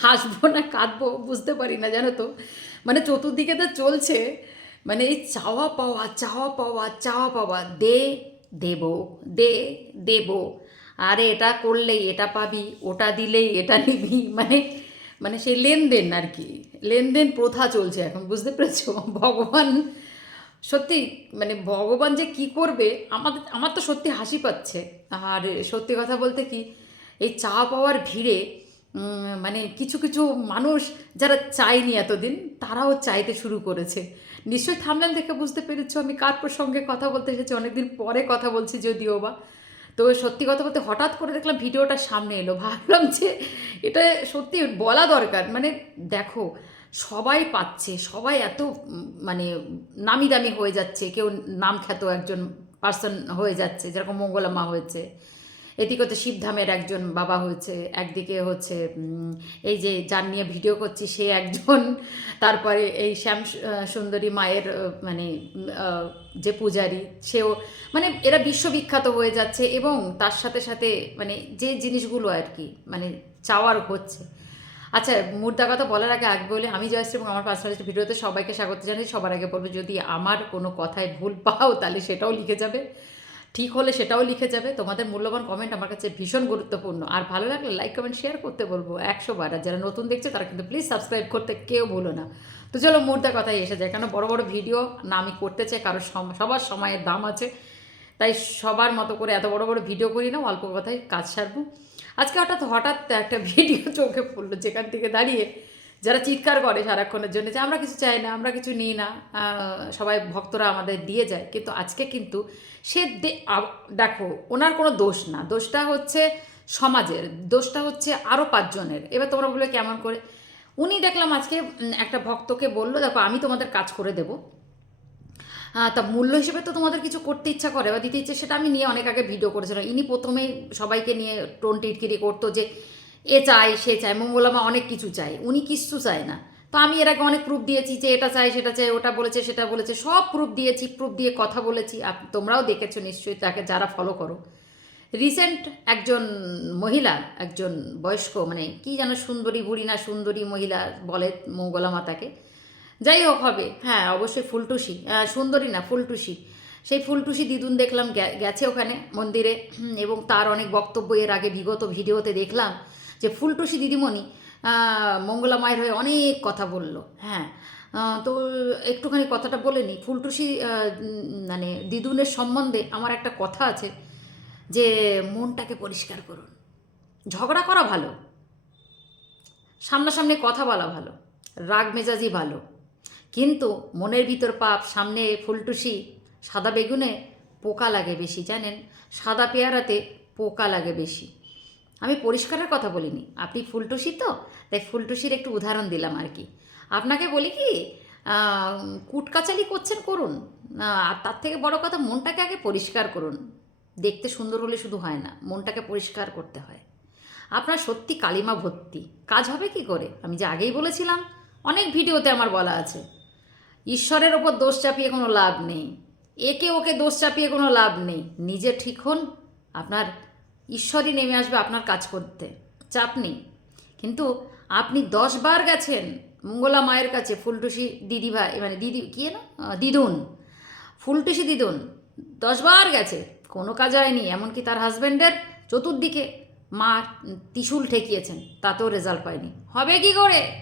হাসবো না, কাঁদবো, বুঝতে পারি না, জানো তো। মানে চতুর্দিকে তো চলছে মানে এই চাওয়া পাওয়া চাওয়া পাওয়া চাওয়া পাওয়া, দে, দেব দে, দেব। আরে এটা করলেই, এটা পাবি, ওটা দিলেই, এটা নিবি মানে মানে সেই লেনদেন আর কি। লেনদেন প্রথা চলছে এখন, বুঝতে পেরেছ? ভগবান, সত্যি মানে ভগবান যে কি করবে আমাদের আমার তো সত্যি হাসি পাচ্ছে। আর সত্যি কথা বলতে কি, এই চা পাওয়ার ভিড়ে মানে কিছু কিছু মানুষ যারা চায়নি এতদিন, তারাও চাইতে শুরু করেছে। নিশ্চয়ই থামলেন দেখে বুঝতে পেরেছ আমি কার প্রসঙ্গে কথা বলতে এসেছি, অনেকদিন পরে কথা বলছি যদিও বা। তো সত্যি কথা বলতে হঠাৎ করে দেখলাম ভিডিওটা সামনে এলো, ভাবলাম যে এটা সত্যি বলা দরকার। মানে দেখো, সবাই পাচ্ছে, সবাই এত মানে নামি দামি হয়ে যাচ্ছে, কেউ নাম খ্যাত একজন পার্সন হয়ে যাচ্ছে, যেরকম মঙ্গলা মা হয়েছে। এদিকে হচ্ছে শিবধামের একজন বাবা হয়েছে, একদিকে হচ্ছে এই যে যার নিয়ে ভিডিও করছি সে একজন। তারপরে এই শ্যাম সুন্দরী মায়ের মানে যে পূজারি, সেও মানে এরা বিশ্ববিখ্যাত হয়ে যাচ্ছে এবং তার সাথে সাথে মানে যে জিনিসগুলো আর কি মানে চাওয়ার হচ্ছে। আচ্ছা মুদ্রা কথা বলার আগে আগে বলে, আমি জয়শ্রী এবং আমার পার্সোনালিটি ভিডিওতে সবাইকে স্বাগত জানাই সবার আগে বলব, যদি আমার কোনো কথায় ভুল পাও তাহলে সেটাও লিখে যাবে। ঠিক হলে সেটাও লিখে যাবে। তোমাদের মূল্যবান কমেন্ট আমার কাছে ভীষণ গুরুত্বপূর্ণ। আর ভালো লাগলে লাইক কমেন্ট শেয়ার করতে বলব একশো বার। আর যারা নতুন দেখছে, তারা কিন্তু প্লিজ সাবস্ক্রাইব করতে কেউ ভুলো না। তো চলো মুদ্রা কথায় এসে যায়। কেন বড় বড় ভিডিও না আমি করতে চাই কারণ সবার সময়ের দাম আছে। তাই সবার মতো করে এত বড় বড় ভিডিও করি না, অল্প কথায় কাজ সারবো। আজকে হঠাৎ হঠাৎ একটা ভিডিও চোখে পড়ল যেখান থেকে দাঁড়িয়ে যারা চিৎকার করে সারাক্ষণের জন্য যে আমরা কিছু চাই না, আমরা কিছু নিই না সবাই ভক্তরা আমাদের দিয়ে যায়। কিন্তু আজকে কিন্তু সে দেখো, ওনার কোনো দোষ না। দোষটা হচ্ছে সমাজের, দোষটা হচ্ছে আরও পাঁচজনের। এবার তোমরা বলবে কেমন করে? উনি দেখলাম আজকে একটা ভক্তকে বলল, দেখো, আমি তোমাদের কাজ করে দেবো। তা মূল্য হিসেবে তো তোমাদের কিছু করতে ইচ্ছা করে বা দিতে ইচ্ছে, সেটা আমি নিয়ে অনেক আগে ভিডিও করেছিলাম। ইনি প্রথমেই সবাইকে নিয়ে টোন টিটকিরি করতো যে এ চাই সে চায়, মঙ্গলামা অনেক কিছু চায়, উনি কিচ্ছু চায় না। তো আমি এর অনেক প্রুফ দিয়েছি যে এটা চাই সেটা চাই ওটা বলেছে, সেটা বলেছে, সব প্রুফ দিয়েছি প্রুফ দিয়ে কথা বলেছি তোমরাও দেখেছ নিশ্চয়ই, তাকে যারা ফলো করো। রিসেন্ট একজন মহিলা, একজন বয়স্ক মানে কি যেন সুন্দরী বুড়ি না সুন্দরী মহিলা বলে মঙ্গলা মাতাকে যাই হোক হবে হ্যাঁ অবশ্যই ফুলটুসি সুন্দরী না, ফুলটুসি। সেই ফুলটুসি দিদুন দেখলাম গেছে ওখানে মন্দিরে, এবং তার অনেক বক্তব্য এর আগে বিগত ভিডিওতে দেখলাম। যে ফুলটুসি দিদিমণি মঙ্গলা মায়ের হয়ে অনেক কথা বলল। হ্যাঁ তো একটুখানি কথাটা বলে নিই ফুলটুসি মানে দিদুনের সম্বন্ধে আমার একটা কথা আছে যে, মনটাকে পরিষ্কার করুন। ঝগড়া করা ভালো, সামনাসামনি কথা বলা ভালো, রাগ মেজাজি ভালো। কিন্তু মনের ভিতর পাপ, সামনে ফুলটুসি, সাদা বেগুনে পোকা লাগে বেশি, জানেন? সাদা পেয়ারাতে পোকা লাগে বেশি। আমি পরিষ্কারের কথা বলিনি। আপনি ফুলটুসি তো? তাই ফুলটুসির একটু উদাহরণ দিলাম আর কি। আপনাকে বলি কি কুটকাচালি করছেন করুন। আর তার থেকে বড় কথা, মনটাকে আগে পরিষ্কার করুন। দেখতে সুন্দর হলে শুধু হয় না, মনটাকে পরিষ্কার করতে হয়। আপনার সত্যি কালিমা ভর্তি। কাজ হবে কি করে? আমি যে আগেই বলেছিলাম, অনেক ভিডিওতে আমার বলা আছে। ঈশ্বরের ওপর দোষ চাপিয়ে কোনো লাভ নেই। একে ওকে দোষ চাপিয়ে কোনো লাভ নেই। নিজে ঠিক হন, আপনার ঈশ্বরই নেমে আসবে আপনার কাজ করতে। চাপ নেই। কিন্তু আপনি দশ বার গেছেন মঙ্গলা মায়ের কাছে, ফুলটুসি দিদি ভাই মানে দিদি, কি না দিদুন। ফুলটুসি দিদুন দশবার গেছে, কোনো কাজ হয়নি, এমনকি তার হাজব্যান্ডের চতুর্দিকে মা ত্রিশূল ঠেকিয়েছেন, তাতেও রেজাল্ট পায়নি। হবে কি করে?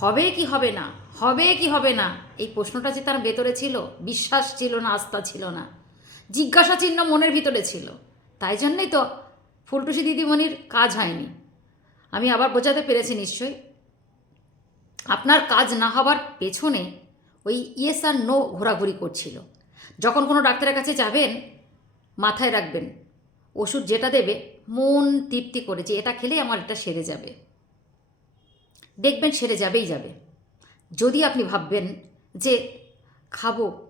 হবে কি হবে না? হবে কি হবে না? এই প্রশ্নটা যে তার ভেতরে ছিল, বিশ্বাস ছিল না, আস্থা ছিল না। জিজ্ঞাসা চিহ্ন মনের ভিতরে ছিল। তাই জন্যই তো ফুলটুসি দিদিমণির কাজ হয়নি। আমি আবার বোঝাতে পেরেছি নিশ্চয়ই। আপনার কাজ না হবার পেছনে ওই ইয়েস আর নো ঘোরাঘুরি করছিল। যখন কোনো ডাক্তারের কাছে যাবেন, মাথায় রাখবেন, ওষুধ যেটা দেবে, মন তৃপ্তি করে যে এটা খেলেই আমার এটা সেরে যাবে। দেখবেন সেরে যাবেই যাবে। যদি আপনি ভাববেন যে খাব,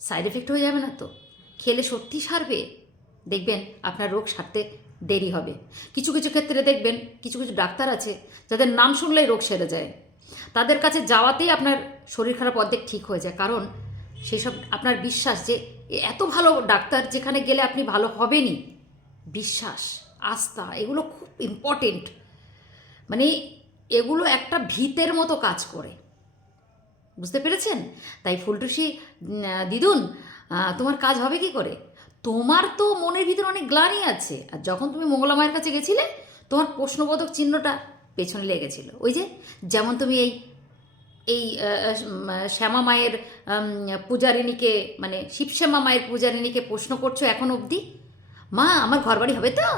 সাইড এফেক্ট হয়ে যাবে না তো? খেলে সত্যি সারবে? দেখবেন আপনার রোগ সারতে দেরি হবে। কিছু কিছু ক্ষেত্রে দেখবেন কিছু কিছু ডাক্তার আছে যাদের নাম শুনলেই রোগ সেরে যায়। তাদের কাছে যাওয়াতেই আপনার শরীর খারাপ অর্ধেক ঠিক হয়ে যায়। কারণ সেসব আপনার বিশ্বাস যে এত ভালো ডাক্তার যেখানে গেলে আপনি ভালো হবেনই। বিশ্বাস, আস্থা, এগুলো খুব ইম্পর্টেন্ট মানে এগুলো একটা ভিতের মতো কাজ করে। বুঝতে পেরেছেন? তাই ফুলটুসি দিদুন তোমার কাজ হবে কি করে? তোমার তো মনের ভিতরে অনেক গ্লানি আছে। আর যখন তুমি মঙ্গলা মায়ের কাছে গেছিলে, তোমার প্রশ্নবোধক চিহ্নটা পেছনে লেগেছিল ওই যে, যেমন তুমি এই এই শ্যামা মায়ের পূজারিণীকে মানে শিবশ্যামা মায়ের পূজারিণীকে প্রশ্ন করছ এখন অবধি? মা, আমার ঘরবাড়ি হবে তো?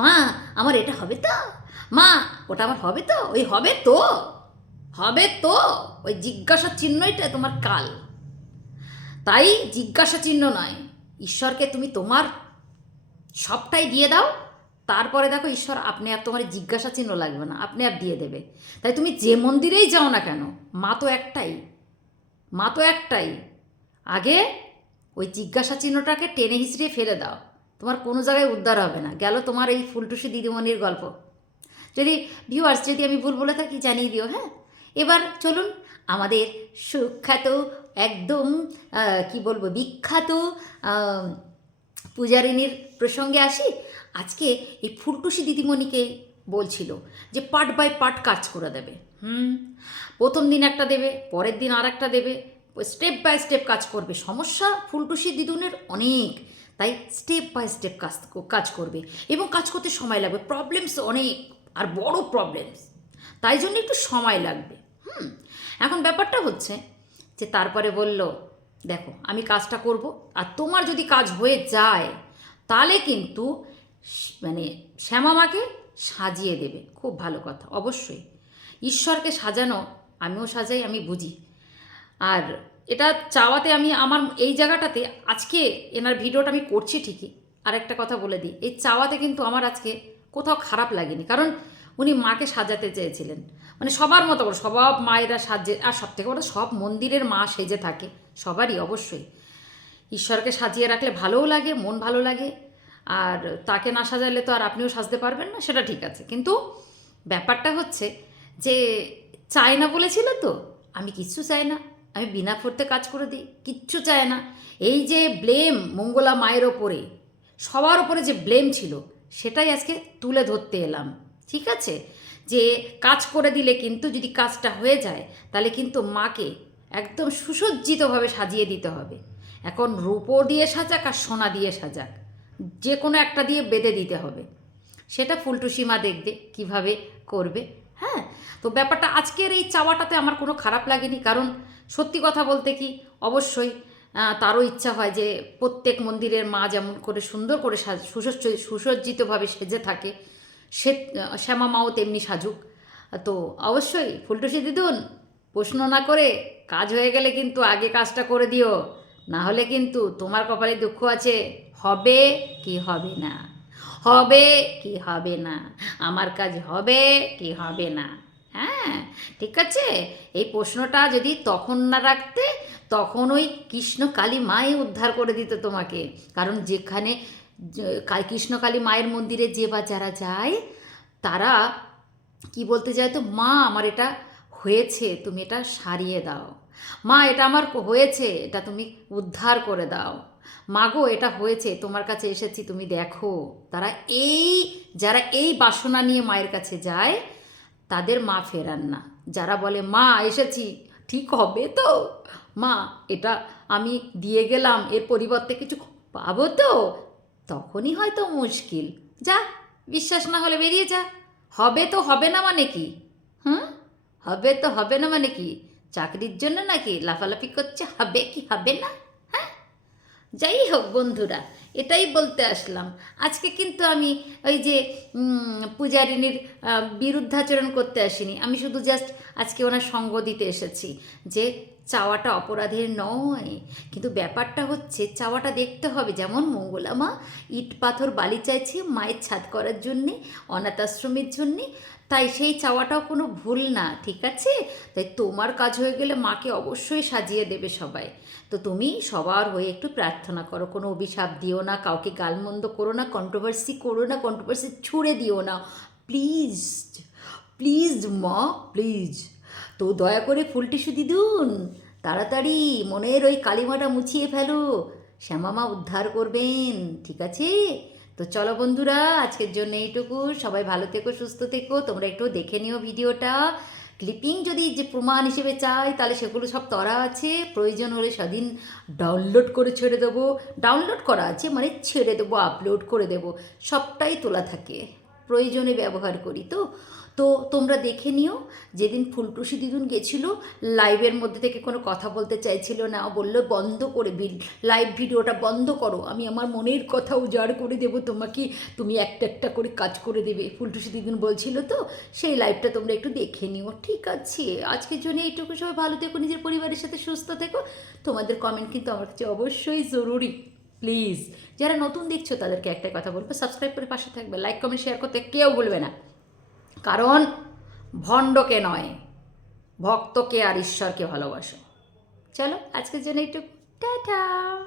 মা, আমার এটা হবে তো? মা, ওটা আমার হবে তো? ওই হবে তো? হবে তো? ওই জিজ্ঞাসা চিহ্নইটা তোমার কাল। তাই জিজ্ঞাসা চিহ্ন নয় ঈশ্বরকে তুমি তোমার সবটাই দিয়ে দাও, তারপরে দেখো ঈশ্বর আপনি আর তোমার জিজ্ঞাসা চিহ্ন লাগবে না, আপনি আর দিয়ে দেবে। তাই তুমি যে মন্দিরেই যাও না কেন, মা তো একটাই, মা তো একটাই। আগে ওই জিজ্ঞাসা চিহ্নটাকে টেনে হিসড়িয়ে ফেলে দাও, তোমার কোনো জায়গায় উদ্ধার হবে না, গেল তোমার এই ফুলটুসি দিদিমণির গল্প। যদি ভিউয়ার্স যদি আমি ভুল বলে থাকি, জানিয়ে দিও হ্যাঁ? এবার চলুন আমাদের সুখ্যাত একদম কি বলব, বিখ্যাত পূজারিনীর প্রসঙ্গে আসি। আজকে এই ফুলটুসি দিদিমণিকে বলছিল যে পার্ট বাই পার্ট কাজ করে দেবে। হুম? প্রথম দিন একটা দেবে, পরের দিন আর একটা দেবে, স্টেপ বাই স্টেপ কাজ করবে। সমস্যা ফুলটুসি দিদুনের অনেক, তাই স্টেপ বাই স্টেপ কাজ কাজ করবে এবং কাজ করতে সময় লাগবে। প্রবলেমস অনেক, আর বড় প্রবলেমস। তাই জন্য একটু সময় লাগবে। হুম? এখন ব্যাপারটা হচ্ছে যে তারপরে বলল, দেখো, আমি কাজটা করব আর তোমার যদি কাজ হয়ে যায়, তাহলে কিন্তু মানে শ্যামামাকে সাজিয়ে দেবে। খুব ভালো কথা, অবশ্যই। ঈশ্বরকে সাজানো, আমিও সাজাই, আমি বুঝি। আর এটা চাওয়াতে আমি আমার এই জায়গাটাতে আজকে এনার ভিডিওটা আমি করছি ঠিকই। আর একটা কথা বলে দিই, এই চাওয়াতে কিন্তু আমার আজকে কোথাও খারাপ লাগেনি। কারণ উনি মাকে সাজাতে চেয়েছিলেন। মানে সবার মতো করে, সব মায়েরা সাজে, আর সব থেকে বড় সব মন্দিরের মা সেজে থাকে, সবারই অবশ্যই। ঈশ্বরকে সাজিয়ে রাখলে ভালোও লাগে, মন ভালো লাগে, আর তাকে না সাজালে তো আর আপনিও সাজতে পারবেন না, সেটা ঠিক আছে। কিন্তু ব্যাপারটা হচ্ছে যে চাই না বলেছিল তো? আমি কিচ্ছু চাই না, আমি বিনা ফোরতে কাজ করে দিই, কিচ্ছু চাই না। এই যে ব্লেম মঙ্গলা মায়ের ওপরে, সবার ওপরে যে ব্লেম ছিল, সেটাই আজকে তুলে ধরতে এলাম। ঠিক আছে? যে কাজ করে দিলে কিন্তু যদি কাজটা হয়ে যায়, তাহলে কিন্তু মাকে একদম সুসজ্জিতভাবে সাজিয়ে দিতে হবে। এখন রূপো দিয়ে সাজাক আর সোনা দিয়ে সাজাক। যে কোনো একটা দিয়ে বেঁধে দিতে হবে। সেটা ফুলটুসি মা দেখবে, কীভাবে করবে হ্যাঁ? তো ব্যাপারটা আজকের এই চাওয়াটাতে আমার কোনো খারাপ লাগেনি। কারণ সত্যি কথা বলতে কি, অবশ্যই তারও ইচ্ছা হয় যে প্রত্যেক মন্দিরের মা যেমন করে সুন্দর করে সাজ, সুসজ্জ, সুসজ্জিতভাবে সেজে থাকে সে শ্যামা মাও তেমনি সাজুক। তো অবশ্যই ফুলটুসি দিদুন, প্রশ্ন না করে কাজ হয়ে গেলে কিন্তু আগে কাজটা করে দিও। না হলে কিন্তু তোমার কপালে দুঃখ আছে, হবে কি হবে না? হবে কি হবে না? আমার কাজ হবে কি হবে না? হ্যাঁ ঠিক আছে? এই প্রশ্নটা যদি তখন না রাখতে, তখন ওই কৃষ্ণ কালী মাই উদ্ধার করে দিত তোমাকে। কারণ যেখানে যে- কা- মায়ের মন্দিরে যে বা যারা যায়, তারা কি বলতে যায় তো, মা, আমার এটা হয়েছে, তুমি এটা সারিয়ে দাও। মা, এটা আমার হয়েছে, এটা তুমি উদ্ধার করে দাও। মাগো এটা হয়েছে, তোমার কাছে এসেছি, তুমি দেখো। তারা এই, যারা এই বাসনা নিয়ে মায়ের কাছে যায়, তাদের মা ফেরান না। যারা বলে, মা, এসেছি, ঠিক হবে তো? মা, এটা আমি দিয়ে গেলাম, এর পরিবর্তে কিছু পাবো তো? তখনই হয়তো মুশকিল। যা, বিশ্বাস না হলে বেরিয়ে যা। হবে তো হবে না মানে কি? হুম? হবে তো হবে না মানে কি? চাকরির জন্য নাকি লাফালাফি করছে? হবে কি হবে না? হ্যাঁ? যাই হোক বন্ধুরা, এটাই বলতে আসলাম। আজকে কিন্তু আমি ওই যে পূজারিনীর বিরুদ্ধাচরণ করতে আসিনি। আমি শুধু জাস্ট আজকে ওনার সঙ্গ দিতে এসেছি যে চাওয়াটা অপরাধের নয়। কিন্তু ব্যাপারটা হচ্ছে, চাওয়াটা দেখতে হবে। যেমন মঙ্গলা মা ইট পাথর বালি চাইছে মায়ের ছাদ করার জন্যে, অনাথ আশ্রমের জন্যে। তাই সেই চাওয়াটাও কোনো ভুল না, ঠিক আছে? তাই তোমার কাজ হয়ে গেলে মাকে অবশ্যই সাজিয়ে দেবে সবাই। তো তুমি সবার হয়ে একটু প্রার্থনা করো, কোনো অভিশাপ দিও না, কাউকে গালমন্দ করো না কন্ট্রোভার্সি করো না কন্ট্রোভার্সি ছুড়ে দিও না। প্লিজ প্লিজ মা প্লিজ তো দয়া করে ফুলটিসু দিদুন, তাড়াতাড়ি মনের ওই কালিমাটা মুছিয়ে ফেলো, শ্যামামা উদ্ধার করবেন, ঠিক আছে? তো চলো বন্ধুরা, আজকের জন্য এইটুকু। সবাই ভালো থেকো, সুস্থ থেকো, তোমরা একটু দেখে নিও ভিডিওটা। ক্লিপিং যদি যে প্রমাণ হিসেবে চাই, তাহলে সেগুলো সব তরা আছে। প্রয়োজন হলে সেদিন ডাউনলোড করে ছেড়ে দেবো। ডাউনলোড করা আছে মানে ছেড়ে দেবো, আপলোড করে দেবো। সবটাই তোলা থাকে। প্রয়োজনে ব্যবহার করি। তো তো তোমরা দেখে নিও, যেদিন ফুলটুসি দিদুন গেছিল লাইভের মধ্যে থেকে কোনো কথা বলতে চাইছিল না, বলল, বন্ধ করে লাইভ ভিডিওটা বন্ধ করো, আমি আমার মনের কথা উজাড় করে দেবো তোমাকে, তুমি একটা একটা করে কাজ করে দেবে। ফুলটুসি দিদুন বলছিল তো, সেই লাইভটা তোমরা একটু দেখে নিও, ঠিক আছে? আজকের জন্য এইটুকু, সবাই ভালো থেকো, নিজের পরিবারের সাথে সুস্থ থেকো। তোমাদের কমেন্ট কিন্তু আমার কাছে অবশ্যই জরুরি। প্লিজ। যারা নতুন দেখছ, তাদেরকে একটাই কথা বলব সাবস্ক্রাইব করে পাশে থাকবে লাইক কমেন্ট শেয়ার করতে কেউ বলবে না। কারণ, ভণ্ডকে নয়, ভক্তকে আর ঈশ্বরকে ভালোবাসো। চলো, আজকের জন্য একটু টাটা!